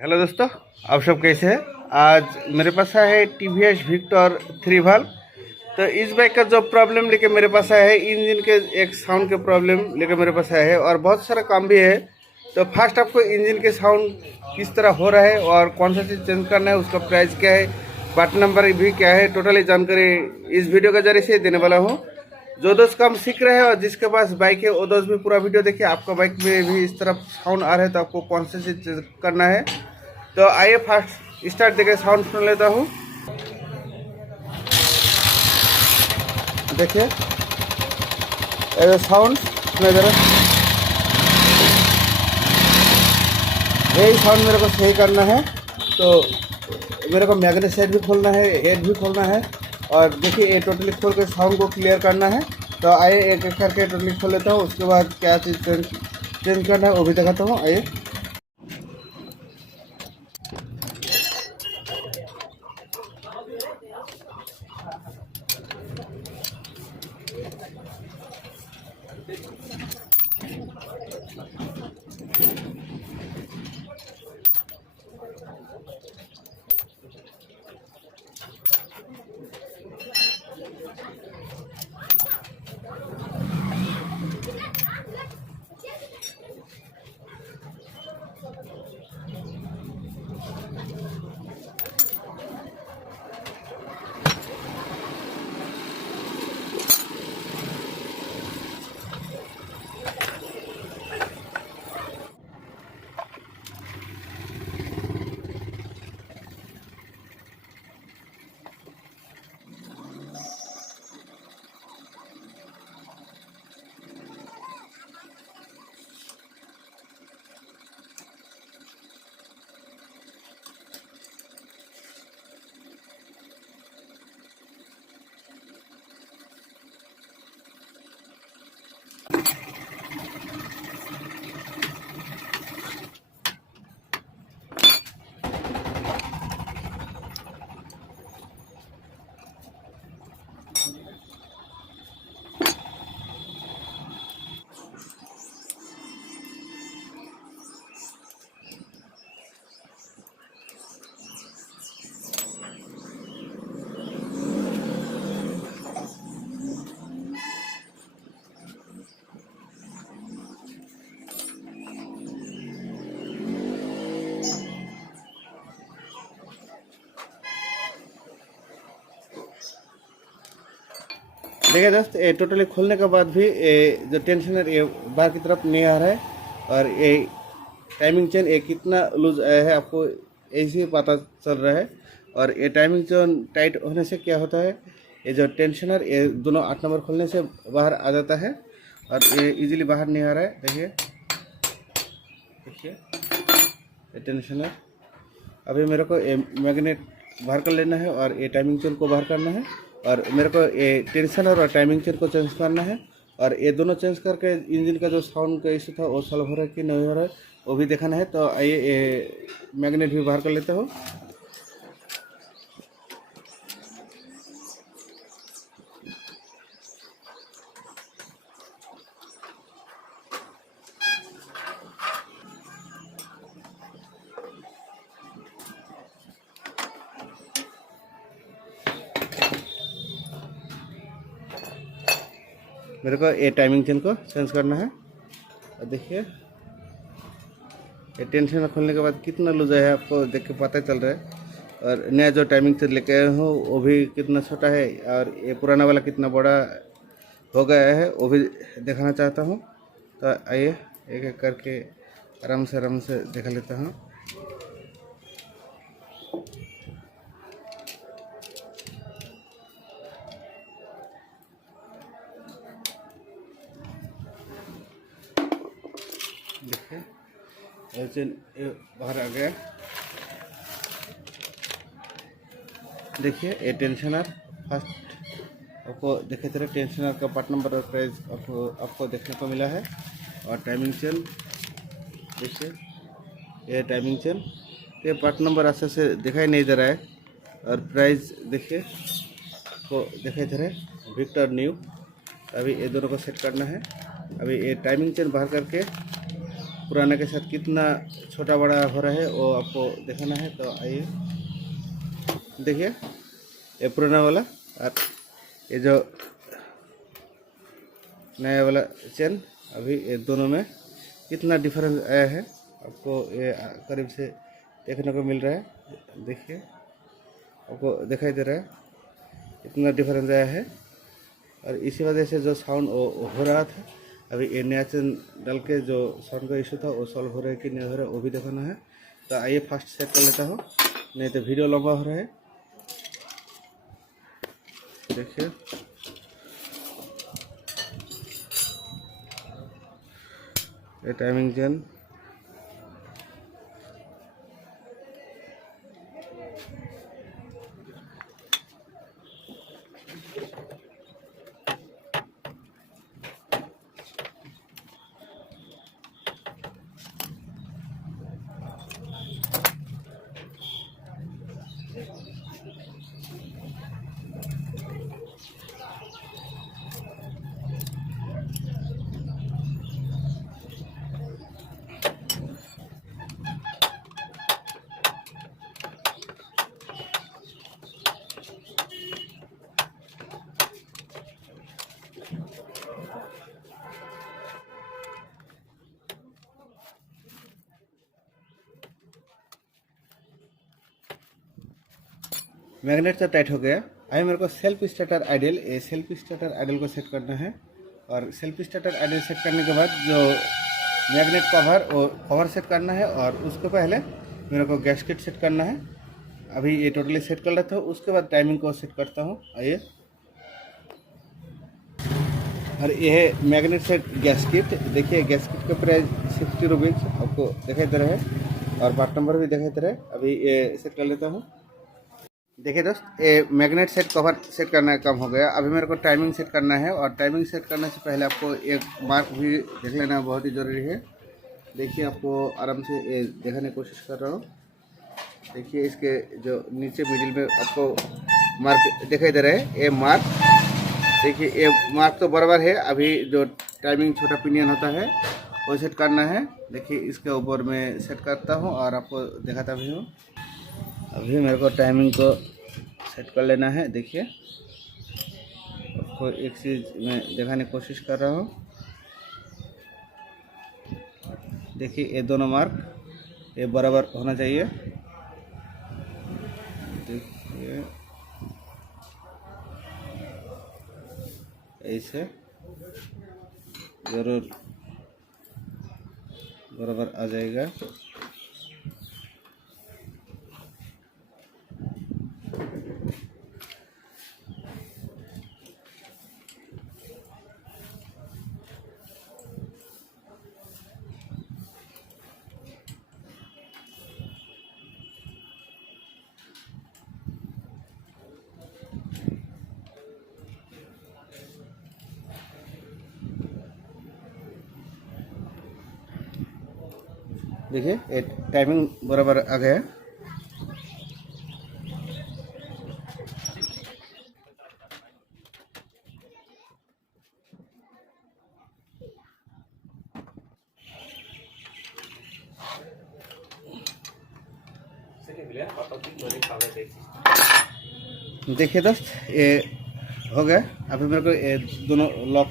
Hello दोस्तों, आप सब कैसे हैं। आज मेरे पास है टीवीएस विक्टर 3 वाल्व। तो इस बाइक का जो प्रॉब्लम लेके मेरे पास आया है, इंजन के एक साउंड के प्रॉब्लम लेके मेरे पास आया है और बहुत सारा काम भी है। तो फर्स्ट आपको इंजन के साउंड किस तरह हो रहा है और कौन सा चीज़ चेंज करना है, उसका प्राइस क्या है, पार्ट नंबर भी क्या है, टोटली जानकारी इस वीडियो के जरिए से देने वाला हूँ। जो दोस्त काम सीख रहे हैं और जिसके पास बाइक है वो दोस्त भी पूरा वीडियो देखिए। आपका बाइक में भी इस तरह साउंड आ रहा है तो आपको कौन सा चीज़ करना है। तो आइए फर्स्ट स्टार्ट देके साउंड सुन लेता हूँ। देखिए साउंड सुना जरा, यही साउंड मेरे को सही करना है। तो मेरे को मैग्नेट साइड भी खोलना है, हेड भी खोलना है और देखिए ये टोटली खोल के साउंड को क्लियर करना है। तो आइए एक एक करके टोटली खोल लेता हूँ, उसके बाद क्या चीज़ चेंज करना है वो भी दिखाता हूँ। आइए देखिए दोस्त, ये टोटली खोलने के बाद भी जो टेंशनर ये बाहर की तरफ नहीं आ रहा है और ये टाइमिंग चेन ये कितना लूज आया है आपको ऐसे ही पता चल रहा है। और ये टाइमिंग चेन टाइट होने से क्या होता है, ये जो टेंशनर ये दोनों 8 नंबर खोलने से बाहर आ जाता है और ये इजीली बाहर नहीं आ रहा है। देखिए देखिए ये टेंशनर। अभी मेरे को ये मैग्नेट बाहर कर लेना है और ये टाइमिंग चेन को बाहर करना है और मेरे को ये टेंशनर और टाइमिंग चेन को चेंज करना है। और ये दोनों चेंज करके इंजन का जो साउंड का इशू था वो सॉल्व हो रहा है कि नहीं हो रहा है वो भी दिखाना है। तो आइए ये मैग्नेट भी बाहर कर लेता हूँ। मेरे को ये टाइमिंग चेन को चेंज करना है और देखिए ये टेंशन खोलने के बाद कितना लूज है आपको देख के पता चल रहा है। और नया जो टाइमिंग चेन लेके आया हूँ वो भी कितना छोटा है और ये पुराना वाला कितना बड़ा हो गया है वो भी दिखाना चाहता हूँ। तो आइए एक एक करके आराम से दिखा लेता हूँ। देखिए चेन बाहर आ गया। देखिए ये टेंशनर फर्स्ट आपको देखे थे, टेंशनर का पार्ट नंबर और प्राइस आपको देखने को मिला है। और टाइमिंग चेन देखिए ये टाइमिंग चेन ये पार्ट नंबर अच्छे से दिखाई नहीं दे रहा है और प्राइस देखिए को दिखाई दे रहा है विक्टर न्यू। अभी ये दोनों को सेट करना है। अभी ये टाइमिंग चेन बाहर करके पुराने के साथ कितना छोटा बड़ा हो रहा है वो आपको दिखाना है। तो आइए देखिए, ये पुराना वाला और ये जो नया वाला चेन, अभी ये दोनों में कितना डिफरेंस आया है आपको ये करीब से देखने को मिल रहा है। देखिए, आपको दिखाई दे रहा है इतना डिफरेंस आया है। और इसी वजह से जो साउंड हो रहा था, अभी ये नया चेन डाल के जो साउंड का इशू था वो सॉल्व हो रहा है कि नहीं हो रहा है वो भी दिखाना है। तो आइए फास्ट सेट कर लेता हूँ, नहीं तो वीडियो लंबा हो रहा है। देखिए, ये टाइमिंग चेन मैग्नेट तो टाइट हो गया। अभी मेरे को सेल्फ स्टार्टर आइडल, ये सेल्फ स्टार्टर आइडल को सेट करना है। और सेल्फ स्टार्टर आइडल सेट करने के बाद जो मैग्नेट कवर वो कवर सेट करना है। और उसके पहले मेरे को गैस्केट सेट करना है। अभी ये टोटली सेट कर लेता हूँ, उसके बाद टाइमिंग को सेट करता हूँ। आइए, और ये है मैग्नेट सेट गैस्केट। देखिए, गैस्केट का प्राइस 60 रुपीज़ आपको दिखाई दे रहा है और पार्ट नंबर भी दिखाई दे रहा है। अभी ये सेट कर लेता हूँ। देखिए दोस्त, ये मैग्नेट सेट कवर सेट करना कम हो गया। अभी मेरे को टाइमिंग सेट करना है और टाइमिंग सेट करने से पहले आपको एक मार्क भी देख लेना बहुत ही ज़रूरी है। देखिए, आपको आराम से ये देखने की कोशिश कर रहा हूँ। देखिए, इसके जो नीचे मिडिल में आपको मार्क दिखाई दे रहा है, ये मार्क देखिए, ये मार्क तो बराबर है। अभी जो टाइमिंग छोटा पिनियन होता है वो सेट करना है। देखिए, इसके ऊपर मैं सेट करता हूँ और आपको दिखाता भी हूँ। अभी मेरे को टाइमिंग को सेट कर लेना है। देखिए, आपको एक चीज़ मैं दिखाने की कोशिश कर रहा हूँ। देखिए, ये दोनों मार्क ये बराबर होना चाहिए। देखिए, ऐसे ज़रूर बराबर आ जाएगा। देखिए, ये टाइमिंग बराबर आ गया। देखिए दोस्त, ये हो गया। अभी मेरे को ये दोनों लॉक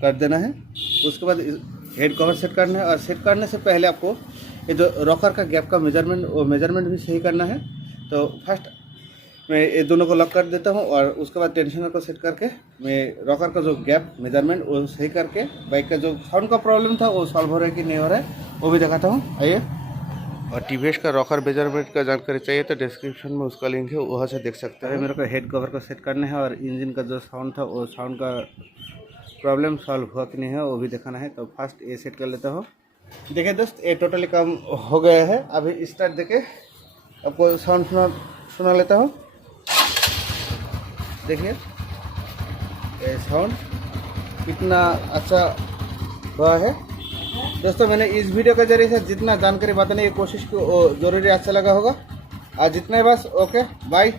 कर देना है। उसके बाद हेड कवर सेट करना है और सेट करने से पहले आपको ये जो रॉकर का गैप का मेजरमेंट वो मेजरमेंट भी सही करना है। तो फर्स्ट मैं ये दोनों को लॉक कर देता हूँ और उसके बाद टेंशनर को सेट करके मैं रॉकर का जो गैप मेजरमेंट वो सही करके बाइक का जो साउंड का प्रॉब्लम था वो सॉल्व हो रहा है कि नहीं हो रहा है वो भी दिखाता हूँ। आइए, और टीवीएस का रॉकर मेजरमेंट का जानकारी चाहिए तो डिस्क्रिप्शन में उसका लिंक है, वहाँ से देख सकते हैं। मेरे को हेड कवर को सेट करना है और इंजन का जो साउंड था वो साउंड का प्रॉब्लम सॉल्व हुआ कि नहीं है वो भी दिखाना है। तो फर्स्ट ये सेट कर लेता हूँ। देखिए दोस्त, ये टोटली काम हो गया है। अभी स्टार्ट देके आपको साउंड सुना लेता हूँ। देखिए, ये साउंड कितना अच्छा हुआ है। दोस्तों, मैंने इस वीडियो के जरिए से जितना जानकारी बताने की कोशिश की वो ज़रूरी अच्छा लगा होगा। आज जितना ही बस। Okay, bye.